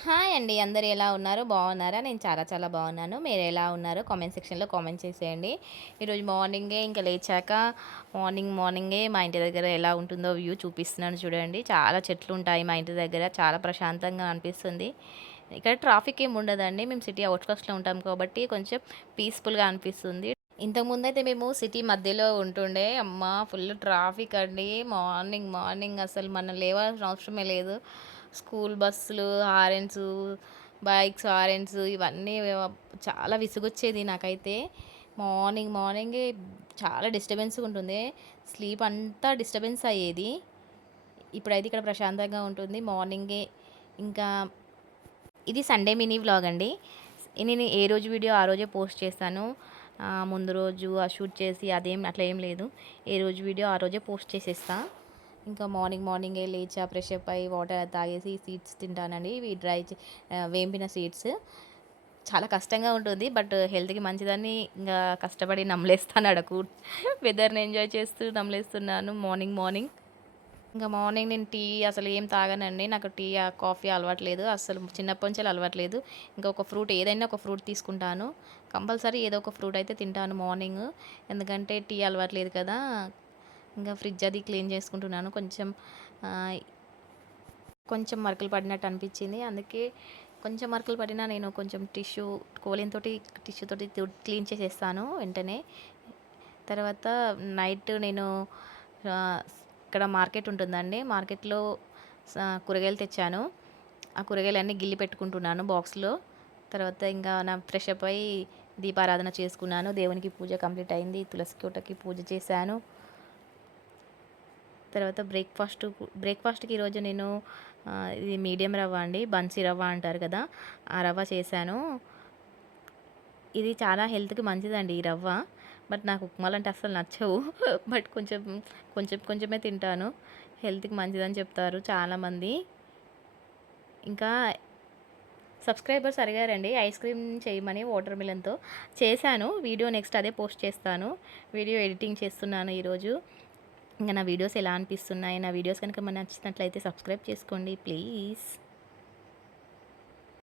Hi అండి. అందరూ ఎలా ఉన్నారు? బాగున్నారా? నేను చాలా చాలా బాగున్నాను. మీరు ఎలా ఉన్నారో కామెంట్ సెక్షన్‌లో కామెంట్ చేసేయండి. ఈరోజు మార్నింగే ఇంక లేచాక మార్నింగే మా ఇంటి దగ్గర ఎలా ఉంటుందో వ్యూ చూపిస్తున్నాను చూడండి. చాలా చెట్లుంటాయి మా ఇంటి దగ్గర. చాలా ప్రశాంతంగా అనిపిస్తుంది. ఇక్కడ ట్రాఫిక్ ఏమి ఉండదండి. మేము సిటీ ఔట్‌స్కట్స్‌లో ఉంటాం కాబట్టి కొంచెం పీస్‌ఫుల్‌గా అనిపిస్తుంది. ఇంతకుముందయితే మేము సిటీ మధ్యలో ఉంటుండే. అమ్మా! ఫుల్ ట్రాఫిక్ అండి. మార్నింగ్ అసలు మనం లేవాల్సిన అవసరమే లేదు. స్కూల్ బస్సులు, హారెన్స్, బైక్స్ హారెన్స్ ఇవన్నీ చాలా విసుగొచ్చేది నాకైతే. మార్నింగే చాలా డిస్టర్బెన్స్‌గా ఉంటుంది. స్లీప్ అంతా డిస్టర్బెన్స్ అయ్యేది. ఇప్పుడైతే ఇక్కడ ప్రశాంతంగా ఉంటుంది. మార్నింగే ఇంకా ఇది సండే మినీ వ్లాగ్ అండి. నేను ఏ రోజు వీడియో ఆ రోజే పోస్ట్ చేస్తాను. ముందు రోజు షూట్ చేసి అట్లా ఏం లేదు. ఏ రోజు వీడియో ఆ రోజే పోస్ట్ చేసేస్తా. ఇంకా మార్నింగే లేచా, ఫ్రెష్ అప్ అయ్యి వాటర్ తాగేసి సీడ్స్ తింటానండి. ఇవి వేంపిన సీడ్స్. చాలా కష్టంగా ఉంటుంది. బట్ హెల్త్‌కి మంచిదని ఇంగా కష్టపడి నమలేస్తాను ఆడ వెదర్‌ని ఎంజాయ్ చేస్తూ నమలేస్తున్నాను మార్నింగ్. ఇంకా మార్నింగ్ నేను టీ అసలు ఏం తాగనండి. నాకు టీ, కాఫీ అలవాట్లేదు. అస్సలు చిన్నప్పటి నుంచి అలవాట్లేదు. ఇంకా ఒక ఫ్రూట్ ఏదైనా ఒక ఫ్రూట్ తీసుకుంటాను. కంపల్సరీ ఏదో ఒక ఫ్రూట్ అయితే తింటాను మార్నింగ్. ఎందుకంటే టీ అలవాట్లేదు కదా! ఇంకా ఫ్రిడ్జ్ అది క్లీన్ చేసుకుంటున్నాను. ఆహ్, కొంచెం మరకలు పడినట్టు అనిపించింది. అందుకే కొంచెం మరకలు పడినా నేను కొంచెం కోలిన్‌తోటి టిష్యూతోటి క్లీన్ చేసేస్తాను వెంటనే. తర్వాత నైట్ నేను ఆహ్, ఇక్కడ మార్కెట్ ఉంటుందండి. మార్కెట్‌లో కూరగాయలు తెచ్చాను. ఆ కూరగాయలన్నీ గిల్లి పెట్టుకుంటున్నాను బాక్స్‌లో. తర్వాత ఇంకా ఫ్రెష్ అప్ అయ్యి దీపారాధన చేసుకున్నాను. దేవునికి పూజ కంప్లీట్ అయింది. తులసి కోటకి పూజ చేశాను. తర్వాత బ్రేక్‌ఫాస్ట్‌కి ఈరోజు నేను ఇది మీడియం రవ్వ అండి. బన్సీ రవ్వ అంటారు కదా! ఆ రవ్వ చేశాను. ఇది చాలా హెల్త్‌కి మంచిదండి ఈ రవ్వ. బట్ నాకు ఉప్మాలంటే అస్సలు నచ్చవు. బట్ కొంచెమే తింటాను. హెల్త్‌కి మంచిదని చెప్తారు చాలామంది. ఇంకా సబ్స్క్రైబర్స్ అడిగారండి ఐస్ క్రీమ్ చేయమని వాటర్ మిలన్‌తో. చేశాను. వీడియో నెక్స్ట్ అదే పోస్ట్ చేస్తాను. వీడియో ఎడిటింగ్ చేస్తున్నాను ఈరోజు. ఇంక నా వీడియోస్ ఎలా అనిపిస్తున్నాయి? నా వీడియోస్ కనుక నచ్చినట్లయితే సబ్స్క్రైబ్ చేసుకోండి ప్లీజ్.